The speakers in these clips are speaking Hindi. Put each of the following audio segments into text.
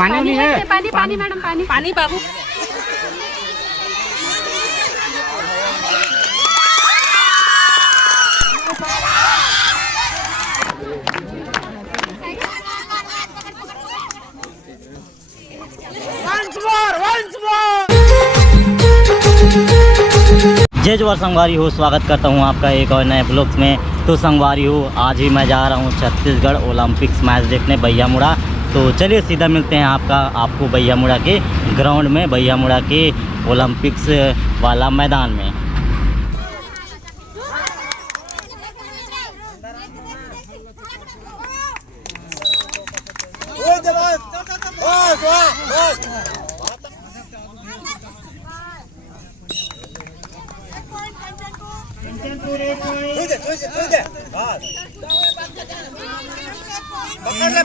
पानी है, पानी पानी मैडम, पानी पानी बाबू। जय जोहार संगवारी हो, स्वागत करता हूं आपका एक और नए ब्लॉग्स में। तो संगवारी हो, आज ही मैं जा रहा हूं छत्तीसगढ़ ओलंपिक्स मैच देखने भैयामुड़ा। तो चलिए सीधा मिलते हैं आपको भैयामुड़ा के ग्राउंड में, भैयामुड़ा के ओलंपिक्स वाला मैदान में।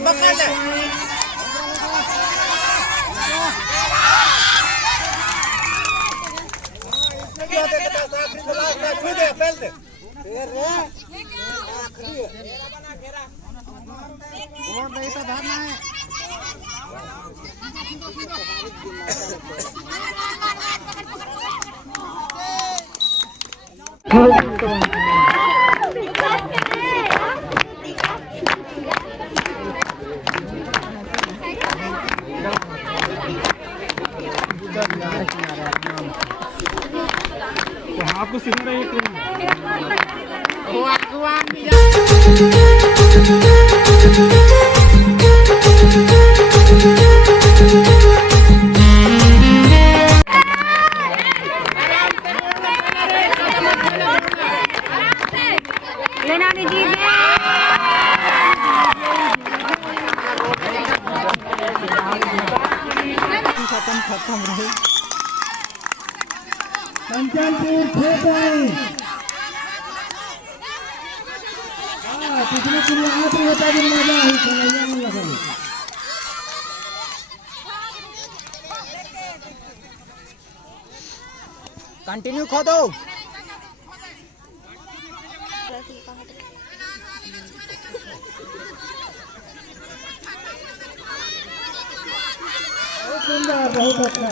पकड़ ले। नहीं तो धरना है। आपको सीधा रहिए। लेना दीजिए। खत्म रहे। कंचनपुर 6 पॉइंट। पिछले के लिए आप होता भी मजा ही खेलैया में लगा। कंटिन्यू खो दो। बहुत सुंदर, बहुत अच्छा।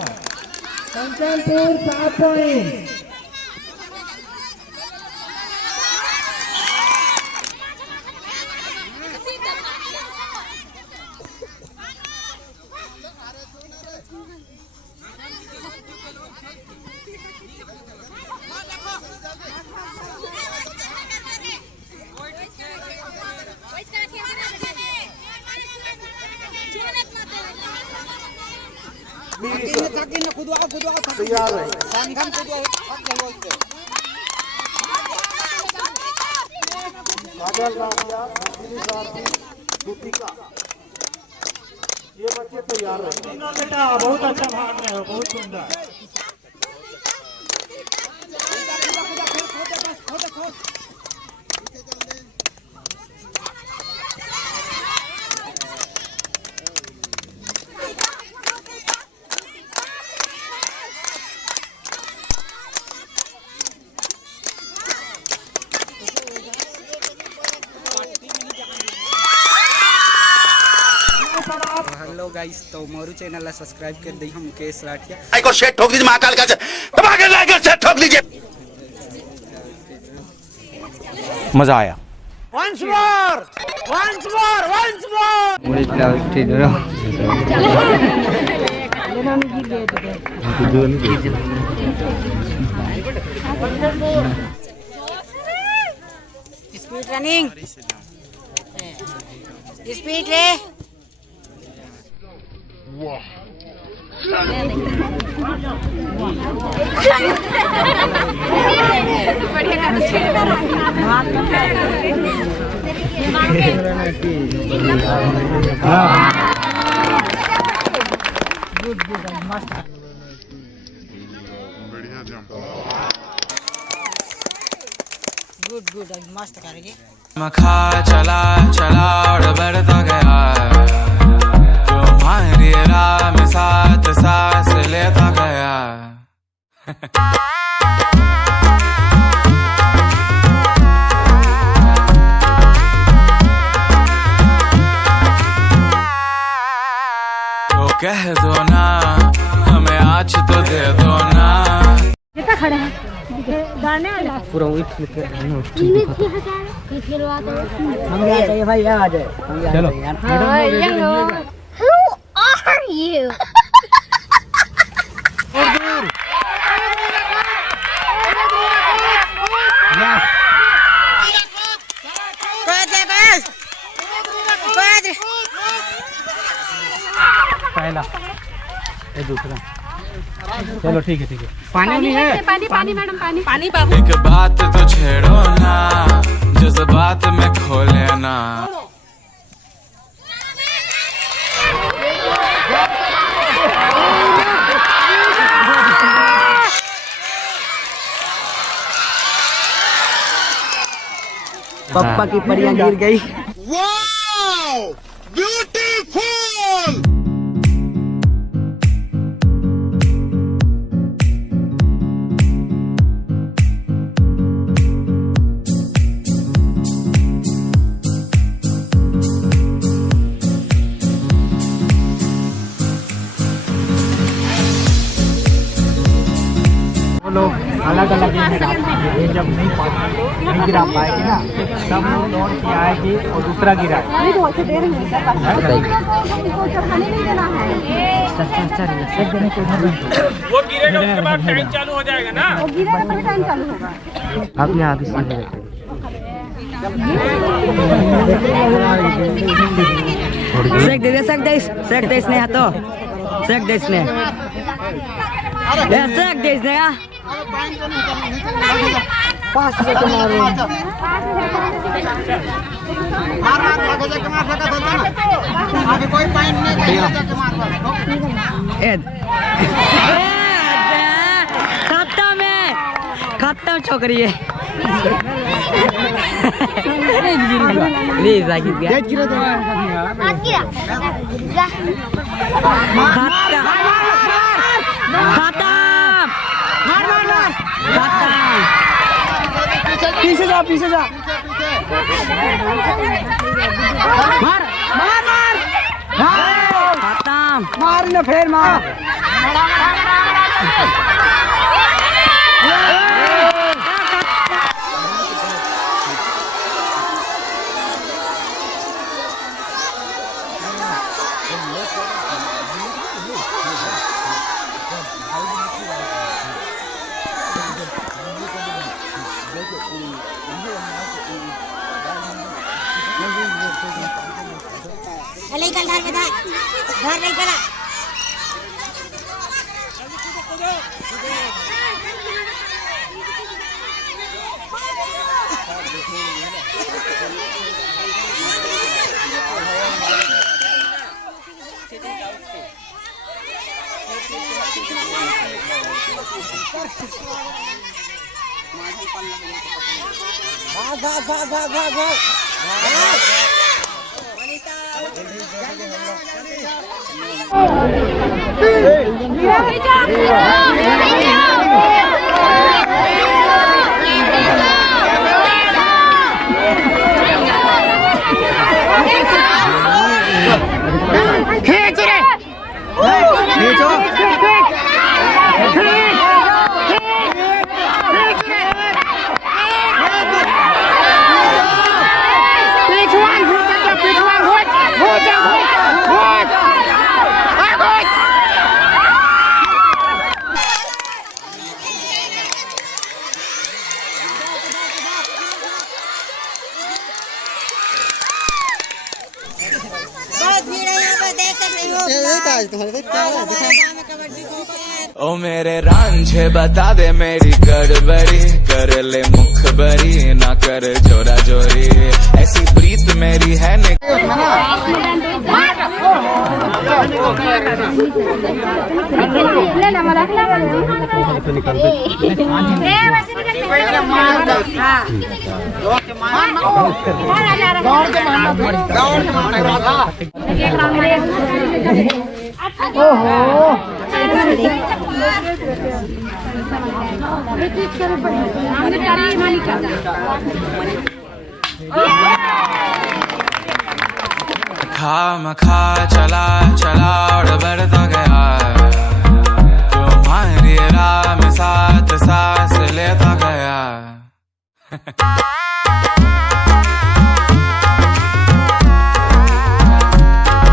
कंचनपुर 7 पॉइंट। तैयार है। काजल राजा, दीपिका, ये बच्चे तैयार है। बेटा बहुत अच्छा भाग रहे हो, बहुत सुंदर। हेलो गाइस, तो मोरू चैनल ला सब्सक्राइब कर दी हम मुकेश राठिया। लाइक और शेयर ठोक दीजिए, महाकाल का दबा के लाइक और शेयर ठोक दीजिए। मजा आया। Once more. Speed running, speed रे। गुड, मस्त करेंगे। मखा चला और बढ़ता गया, जो हमारी राह में साथ सांस लेता गया। कह दो ना, हमें आज तो दे दो ना। कितना खड़े हैं गाने वाला पूरा उठ के हम यहाँ चाहिए भाई, यहाँ आ जाए हम यहाँ चलो। चाहिए यार। Who are you? पहला ये दूसरा। चलो ठीक है ठीक है। पानी नहीं है। पानी मैडम पानी एक बात तो छेड़ो ना, जज्बात में खो लेना। पप्पा की परियां गिर गई। वो लोग अलग अलग ये जब नहीं गिरा पाएगी ना, तब वो दौड़ के आएगी और दूसरा गिरा। वो गिरेगा उसके बाद टाइम चालू हो जाएगा ना। वो गिरेगा तभी टाइम चालू होगा। अपने आप ही सीधे सेक दे इसने या तो सेक दे इसने सेक दे इसने या 5 सेकंड मारो आगे कोई पॉइंट नहीं खत्म छोकरी है। प्लीज आगे गया पीछे जा मार खत्म मार न फिर मार निकल घर में घर नहीं करा भाग ओ मेरे रांझे बता दे मेरी गड़बड़ी, कर ले मुखबरी ना कर जोरा जोरी, ऐसी प्रीत मेरी है खा मखा चला चला और बढ़ता सांस लेता गया